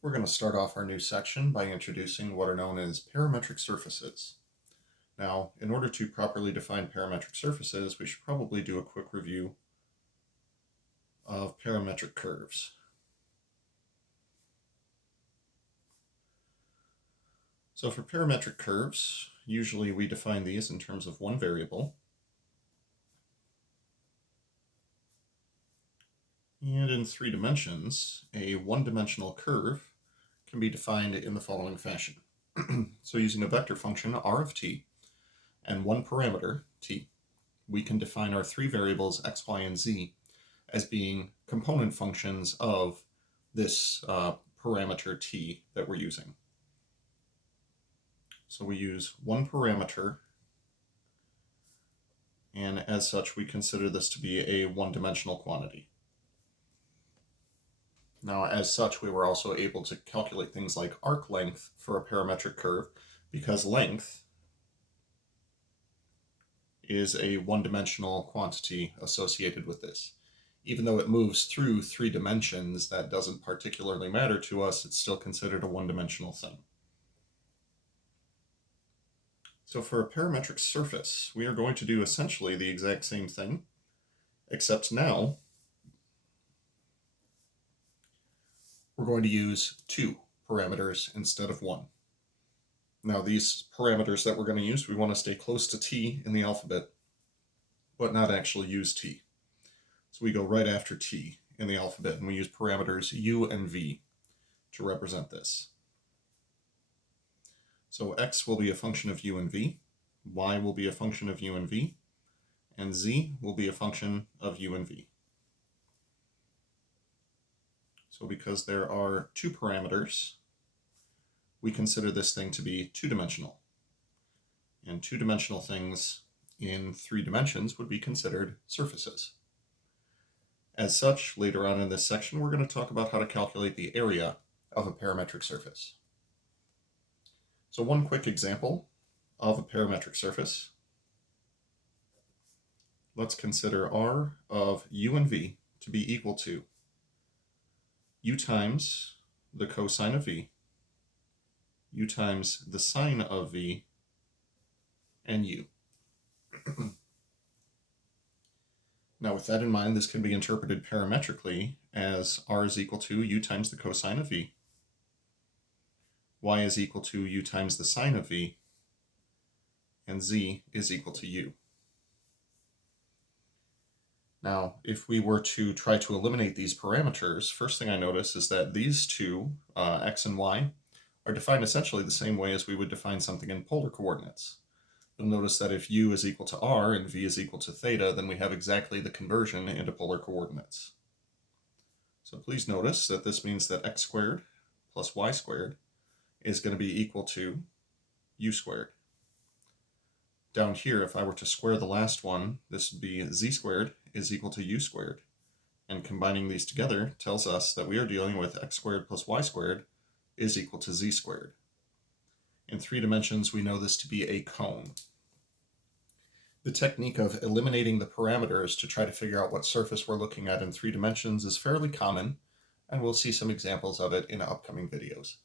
We're going to start off our new section by introducing what are known as parametric surfaces. Now, in order to properly define parametric surfaces, we should probably do a quick review of parametric curves. So for parametric curves, usually we define these in terms of one variable. And in 3 dimensions, a one-dimensional curve can be defined in the following fashion. So using a vector function r of t and one parameter t, we can define our 3 variables x, y, and z as being component functions of this parameter t that we're using. So we use one parameter, and as such we consider this to be a one-dimensional quantity. Now, as such, we were also able to calculate things like arc length for a parametric curve, because length is a one-dimensional quantity associated with this. Even though it moves through 3 dimensions, that doesn't particularly matter to us. It's still considered a one-dimensional thing. So for a parametric surface, we are going to do essentially the exact same thing, except now we're going to use 2 parameters instead of 1. Now these parameters that we're going to use, we want to stay close to t in the alphabet, but not actually use t. So we go right after t in the alphabet, and we use parameters u and v to represent this. So x will be a function of u and v, y will be a function of u and v, and z will be a function of u and v. So because there are 2 parameters, we consider this thing to be 2-dimensional. And 2-dimensional things in 3 dimensions would be considered surfaces. As such, later on in this section, we're going to talk about how to calculate the area of a parametric surface. So one quick example of a parametric surface. Let's consider r of u and v to be equal to u times the cosine of v, u times the sine of v, and u. Now with that in mind, this can be interpreted parametrically as r is equal to u times the cosine of v, y is equal to u times the sine of v, and z is equal to u. Now, if we were to try to eliminate these parameters, first thing I notice is that these 2, x and y, are defined essentially the same way as we would define something in polar coordinates. You'll notice that if u is equal to r and v is equal to theta, then we have exactly the conversion into polar coordinates. So please notice that this means that x squared plus y squared is going to be equal to u squared. Down here, if I were to square the last one, this would be z squared is equal to u squared. And combining these together tells us that we are dealing with x squared plus y squared is equal to z squared. In 3 dimensions, we know this to be a cone. The technique of eliminating the parameters to try to figure out what surface we're looking at in 3 dimensions is fairly common, and we'll see some examples of it in upcoming videos.